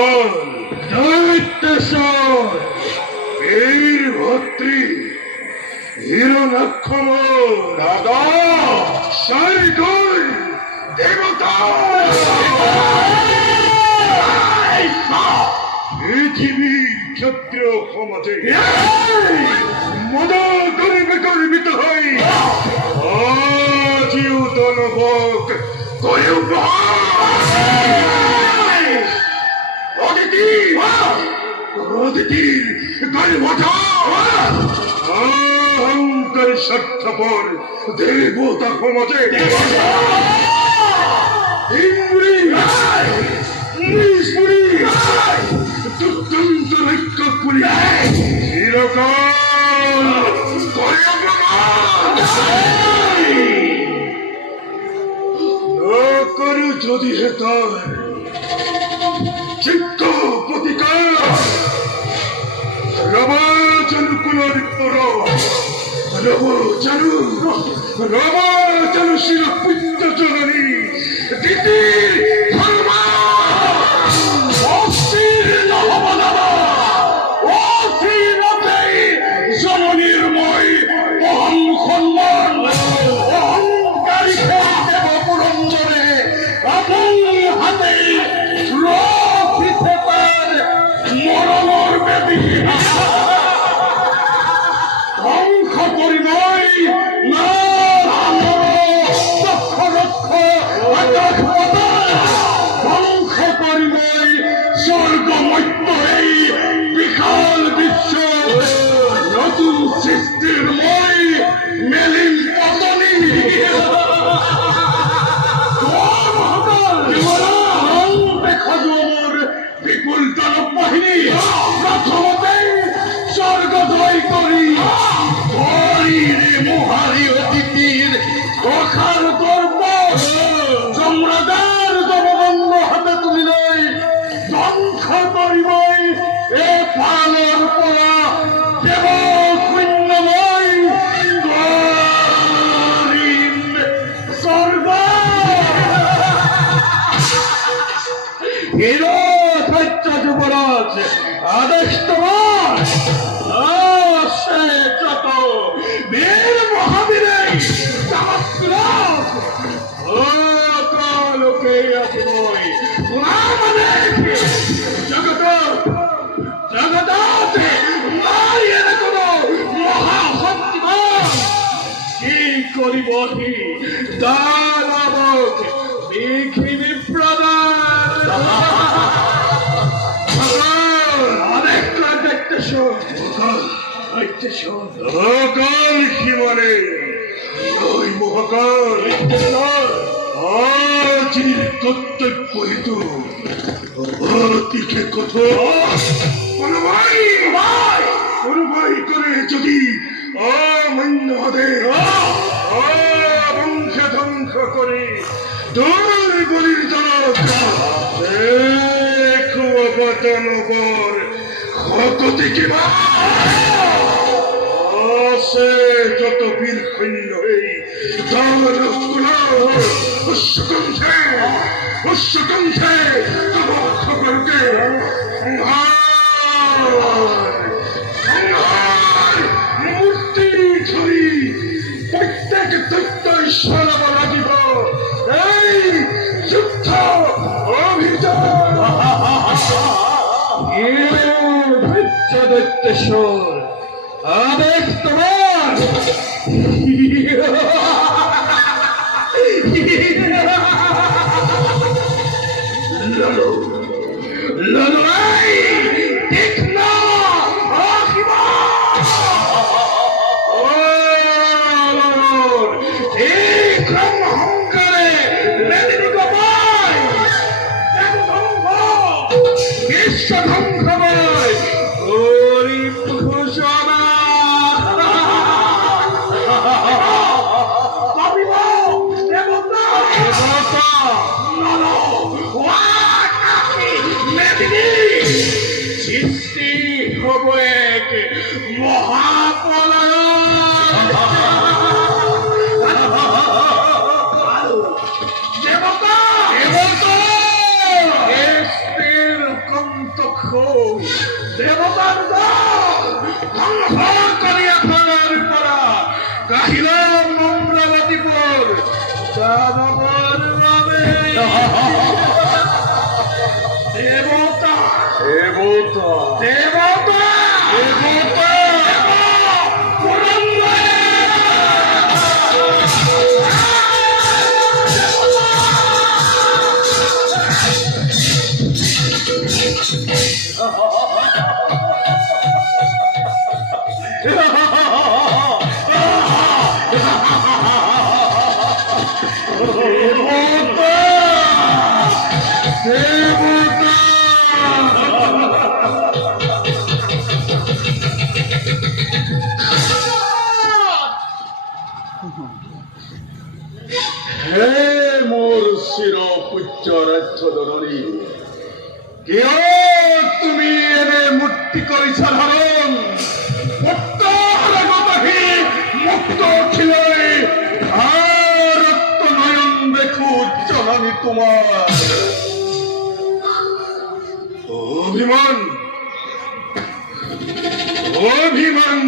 বল দৈত্যেশ্বর বীর ভদ্রী হিরণাক্ষম দাদা সারিদুল দেবতা পৃথিবীর ক্ষত্রিয় সমাজে মদগর্বিত হই আজিও দনবক অদিতির গর্ভটা অহংকার স্বার্থপর দেবতা সমাজে দুর্দান্ত রক্ষপুরী চিরকাল করু যদি হেতার চিত্ত প্রতিকার রবাচানু কুলর পর রবাচানু শির পুত্র জননী দিতি ধর্মা জননীর মই অহং সম্মান অহংকারী দেব পুরন্দরে আপন হাতে রক্ষিতে পার মরণর বেদী ধ্বংস করিবই না রক্ষ আকাশ পাতাল ধ্বংস করিবই স্বর্গ মধ্য এই বিশাল বিশ্ব নতুন সৃষ্টির মই মেলিন পতনী বিপুল জনক বাহিনী প্রথমতেই স্বর্গ জয় করি মহারি অতিথির অখার গর্ব সম্রাজার জনগণ হাতে তুলিলেই ধ্বংস করিবই এ পালন করা দেব শূন্যময় স্বর্গ হিরো যুবরাজ আদেশ তোমার যত বীর মহাবীরে লোকে আছে বই জগত জগতে নারীর কোন মহাশক্তিমান কি করিবহি দানবক পৃথিবী প্রদান শিবনে ওই মহাকাল আজির কর্তব্য হেতু অতিকে কঠোর অনুবাই করে যদি অমান্য হতে বংশে ধ্বংস করে দূর বলির জনক অবদানবর কত থেকে সে যত বীর সৈন্য এই উৎসকণ্ঠে সকলকে মূর্তি ছবি প্রত্যেক দৈত্য ঈশ্বর লাগিব এই যুদ্ধ অভিযান দৈত্যেশ্বর আদেশ তোমার লড়াই ঠিক না অহংকারে বিশ্ব ধ্বংসময় গরিব ঘোষণা সৃষ্টি হব এক মহাপলয় দেবতা দেবতা দেখো দেবতার দল ভঙ্গ করিয়া ফেলার পরা কাহিলাম নম্রবতীপুর দানবর ভাবে দেবতা দেবতা দেবতা দেবতা হে মোর শির পুচ্চ রাজ্য জননী, কেউ তুমি এনে মূর্তি করিছ ধারণ মুক্ত ছিল আর রক্ত নয়ন দেখু জননী তোমার অভিমান অভিমান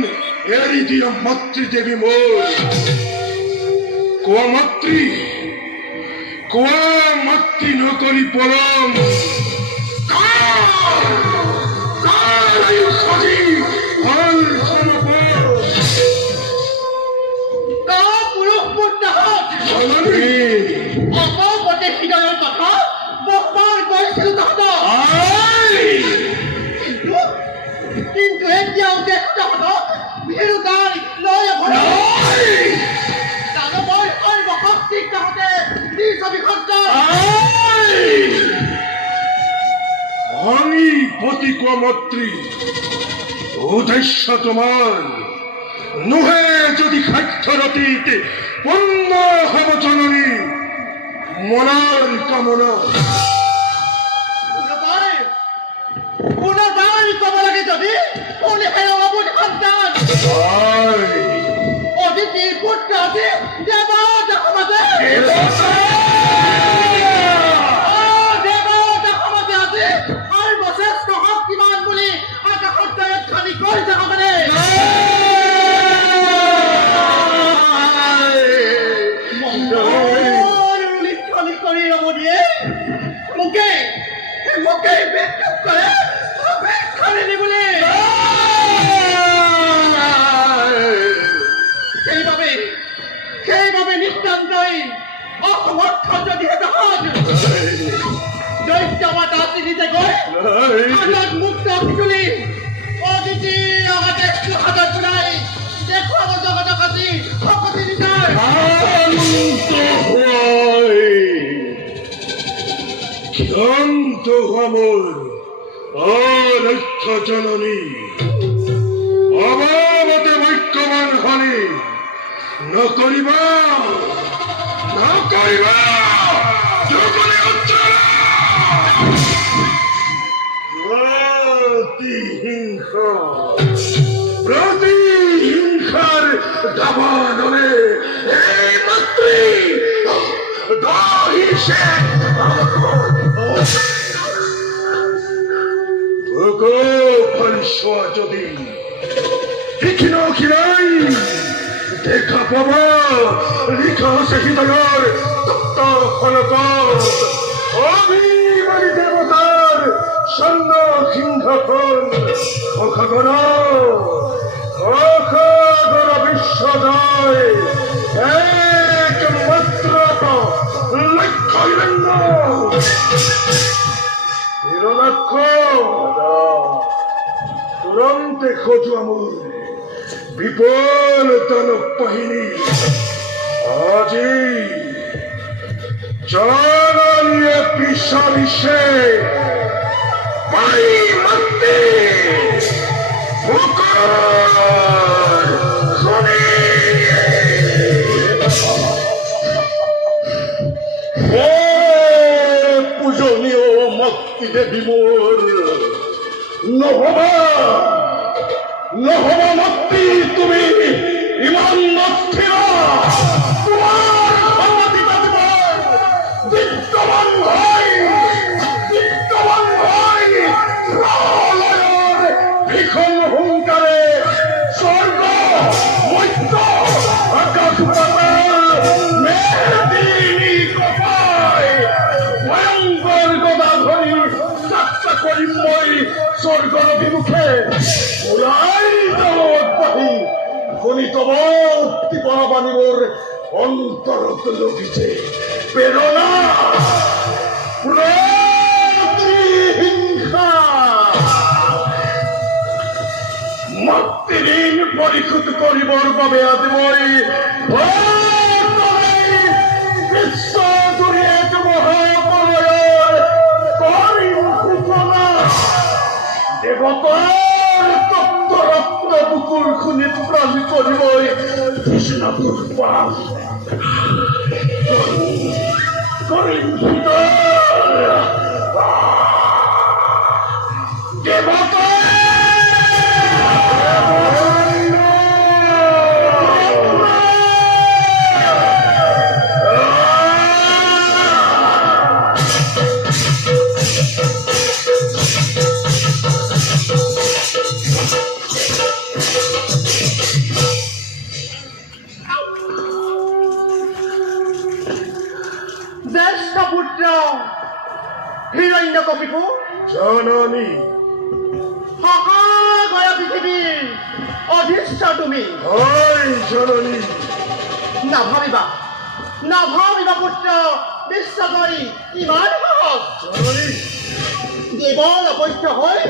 এরি দিও মাতৃদেবী মোর কোয়া মাতৃ নকরি পরম কিন্তু এতিয়াও চেষ্টা হলো বিৰোধাৰ লয় দানৱৰ সৰ্বশক্তিক তাহাঁতে নিজ অভিসন্ধ আমি পতি কোয়া মাতৃ উদ্দেশ্য তোমার নুহে যদি খাদ্যরতীত পূর্ণ হব জননী মনার কামনা পুনৰবাৰ ক'ব লাগে যদি কোনে হেৰাব মোৰ সন্তান অদিতি পুত্ৰ অতি দেৱতা সমাজে সমাজে আজি সৰ্বশ্ৰেষ্ঠ শক্তিমান বুলি আকাশত জয়ত খানি কৈ যাব মানে লিখনি কৰি ৰ'ব দিয়ে মোকে বেক্ষেপ কৰে খালি দিবলৈ সেইবাবে নিতান্তই অসমৰ্থ যদিহে তহঁত দৈত্য মাতা চিনিতে গৈ হাতত মুক্ত পিটুলি অদিতি অগাতে হাতত পুৰাই দেখুৱাব জগতক আজি শকতি নিতাই ক্ষান্ত আমার অনক্ষ জননী অবাবতে বৈক্যমান হলে নকরিবা যুগলে প্রতিহিংসার দাবানলে এই মাতৃ দহিষে যদি লিখিন খিলাই দেখা পাবা লিখা সে হৃদয়ের তপ্ত ফলক অভিমানী দেবতার স্বর্ণ সিংহখন অখগণ বিশ্বজয় একমাত্র লক্ষ্য নিরলক্ষ তুরন্তে খোঁজো আমর বিপুল দানব বাহিনী আজি জননীয় পিসাবিষে পাই মারতে পূজনীয় মাতৃ দেবী মোর নহবা মাতৃ তুমি ইমান নস্থির তোমার ক্ষমতা বিদ্যমান ভাই যাবই স্বর্গর বিমুখে ওলাই জগৎবাহী খনিত উদ্দীপনা বাণীবর অন্তরত লভিছে প্রেরণা হিংসা মাতৃঋণ পরিশোধ করিবৰ বাবে আজি মই বিশ্ব জুৰি এক মহাপ্ৰলয়ৰ কৰিম সূচনা দেৱতাৰ তত্ত্বৰত্ন বুকুৰ খুনিত প্ৰাণী কৰিবই কৃষ্ণপুৰ পাম কৰিম দেৱতা জ্যেষ্ঠ পুত্ৰ হিৰণ্যকশিপু জননী সকলো পৃথিৱীৰ অধীষ্ঠ তুমি হয় জননী নাভাবিবা পুত্ৰ বিশ্বজয়ী ইমান সহজ জননী দেৱৰ অপত্য হৈ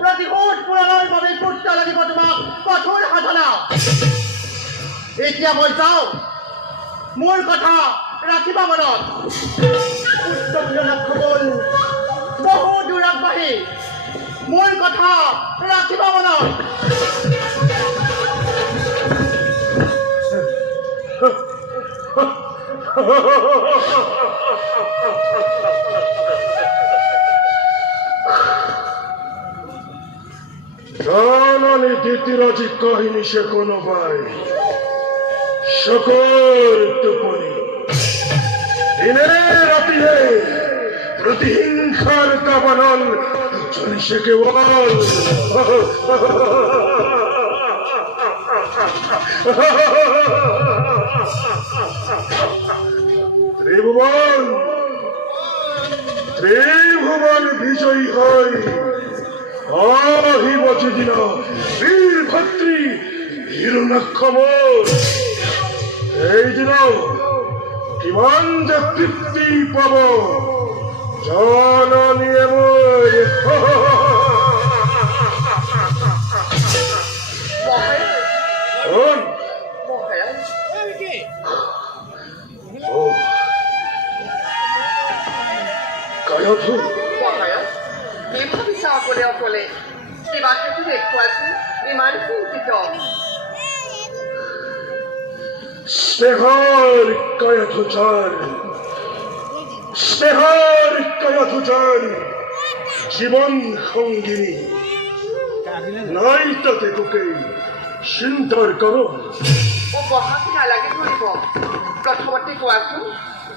প্ৰতিশোধ পূৰণৰ বাবে পুত্ৰ লাগিব তোমাক কঠোৰ সাধনা এতিয়া মই যাওঁ মোৰ কথা ৰাখিবা মনত পুত্ৰজনক বহু দূৰ আগবাঢ়ি মোৰ কথা ৰাখিবা মনত জননী দ্বিতীয়জি কাহিনী সে কোনো ভাই সকল টুকুনি দিনে রাতিয়ে প্রতিহিংসার কাবানল চলিছে কেবল ত্রিভুবন বিজয়ী হয় আহিব যেদিন বীর ভদ্রী হিরণাক্ষমর এই দিন কিমান যে তৃপ্তি পাব জননী কায়থু কি ভাবিছা অকলে অকলে কিবা কিছু দেখুৱাচোন ইমান চিন্তিত স্নেহৰ কায়থুচার জীবন সঙ্গিনী নাই তাতে তোকে চিন্তার কারণ উপহাস নালাগে ধৰিব প্ৰথমতে কোৱাচোন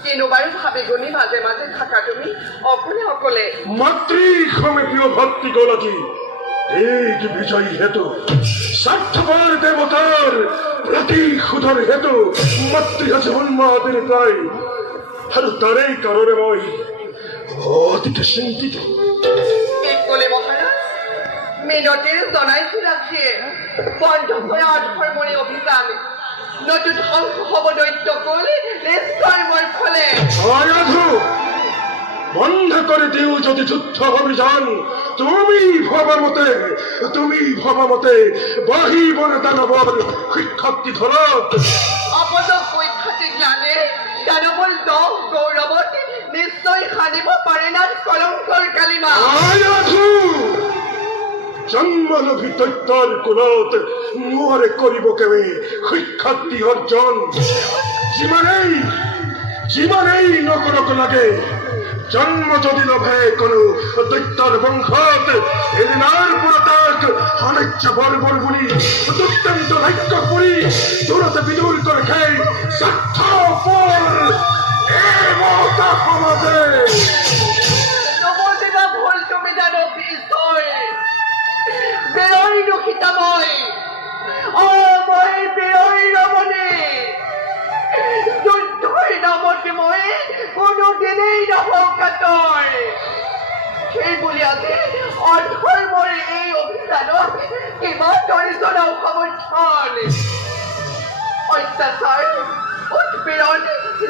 কিনো বাৰু ভাবি গুণি মাজে মাজে থাকা তুমি অকলে অকলে মাতৃসমীপীয় ভক্তি গলতি এই বিজয়ী হেতু স্বার্থপর দেবতার প্রতিশোধৰ হেতু মাতৃ আছে উন্মাদের প্রায় আৰু তাৰেই কারণে মই অতিকে চিন্তিত ঠিক ক'লে মহাৰাজ মিনতিৰ জনাইছো ৰাখিয়ে বন্ধ হৈ আধৰ্মণি অভিযান নতুন ধ্বংস হ'ব দৈত্য ক'লে নিশ্চয় মই ফলে আয়াধু বন্ধ করে দিও যদি যুদ্ধ অভিযান তুমি ভাবা মতে বাহিব না দানবর শিক্ষার্থী ধরত অপদক পৰীক্ষাতে জ্ঞানে দানৱৰ দহ গৌৰৱত নিশ্চয় সানিব পাৰে না কলংকৰ কালিমা আয়াধু জন্মলভী দৈত্যৰ কুলত নোৱাৰে কৰিব কেৱে শিক্ষার্থী অৰ্জন যিমানেই নকৰক লাগে জন্ম যদি লভে কোনো দৈত্যৰ বংশত এদিনাৰ পৰা তাক অনিচ্ছা বৰ্বৰ বুলি দুৰ্দান্ত ভাগ্য কৰি দূৰতে বিদূৰ কৰে খাই স্বাৰ্থপৰ এই মহতা সমাজে নৱদিনা ভুল তুমি জানো পিছয় বেৰৈ দুখিতা মই বেৰৈ ৰমণী যুদ্ধই নামত মই কোনোদিনেই নহওঁ কাতৰ সেই বলিয়াতে অধর্মর এই অভিযানক কিবা দরিদ্র খবর ছড়ে অত্যাচার উৎপীড়ন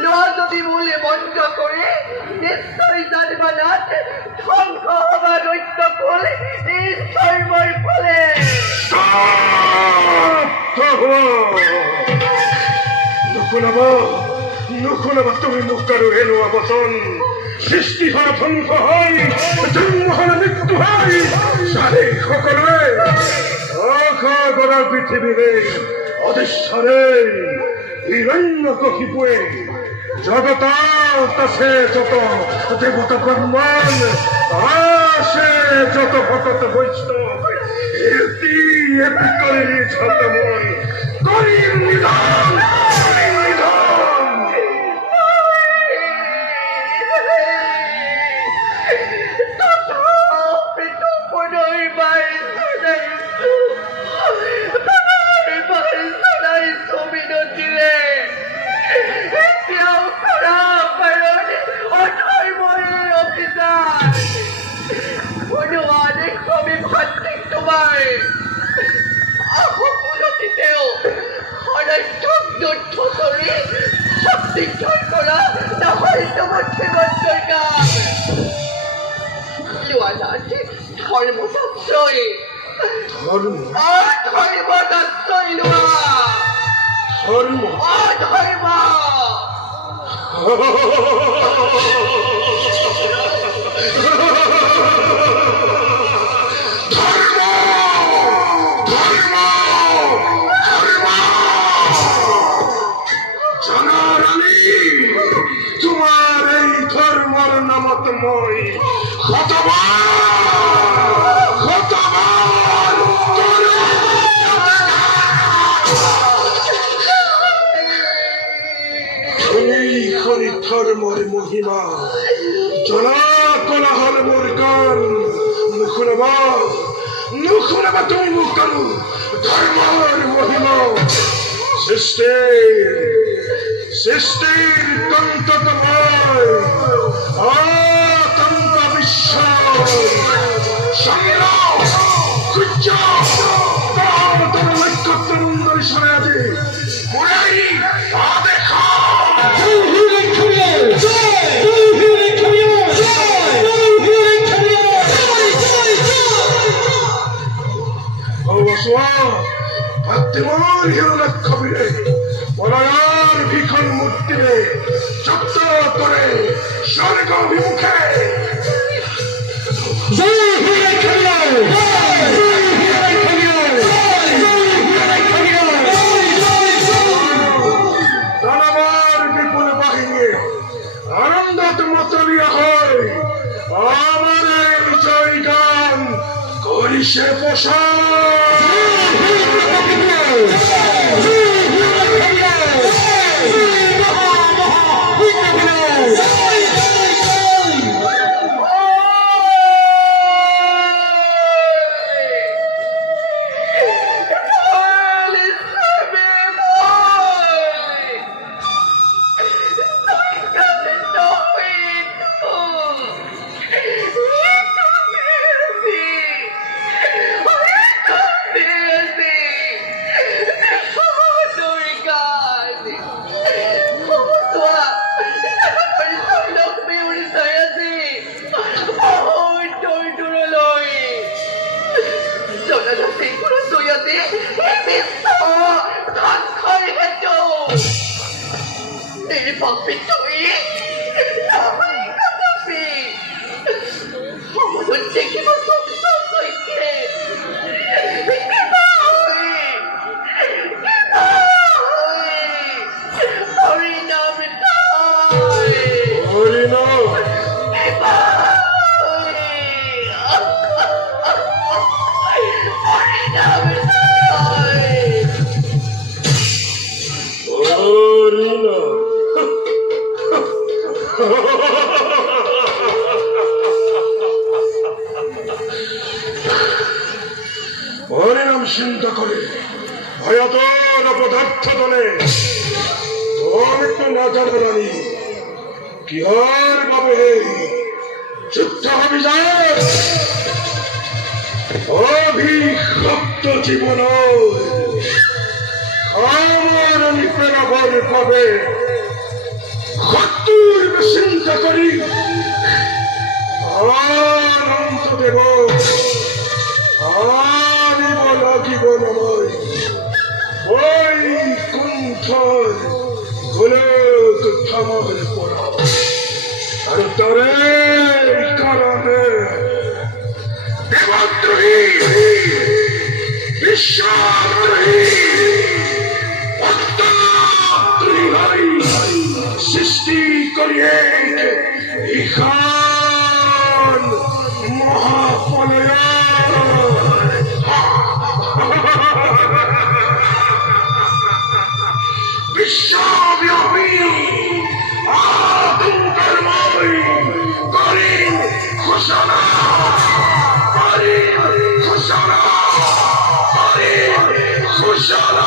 লোয়া যদি মূলে বন্ধ করে নিশ্চয় জানবা না ধ্বংস হবার দৈত্য কুল নিশ্চয়ময় ফলে নুকুলাবা তুমি মুক্তারু হেলোয়া বচন সৃষ্টি হয় ধ্বংস হয় জন্ম হলে মৃত্যু হয় সারে সকলোৱে অখগৰা পৃথিৱীৰে অধীশ্বৰে হিৰণ্য কশিপুৱে জগতত আছে যত দেৱতা ব্ৰহ্মাণ আছে যত ভকত বৈষ্ণৱ এটি এটি কৰি ঝতমন কৰিম নিধন কৰিম নিধন তোমার এই ধর্মর নামত মই ধর্মর মহিমা জনা কোলাহল মোর গান নুকুলাবা তুমি মুখ করু ধর্মর মহিমা সৃষ্টির তন্তময় অতন্ত বিশ্ব সংগ্রাম সূর্য তোর নৈকট্য মন্দির সরে আছে মুরাই দেখা ভক্তিমোর হিরণক্ষ বীরে বলয়ার ভীষণ মূর্তিরে যত্ন করে স্বর্গ অভিমুখে দানবার বিপুল বাহিনী আনন্দত মতলিয়া হয় আমার এই জয় গান করিসে পোষণ পরিণাম চিন্তা করে ভয়াতর পদার্থ দলে তুমি তো না জানো রানী কিহর ভাবে যুদ্ধ অভিযান অভিশপ্ত জীবন আমার নিপেরাবর পাবে শত্রুর চিন্তা করি অনন্ত দেব আনিব লাগিব নময় ওই কুণ্ঠৰ গোলক থামৰ পৰা আৰু তৰে কাৰণে দেৱদ্ৰোহী বিশ্বাসদ্ৰোহী ভক্তদ্ৰোহী হৈ সৃষ্টি কৰিয়ে ইখন মহাপলয় বিশ্বব্যাপী আতঙ্কময় করিম ঘোষণা করিম ঘোষণা করিম ঘোষণা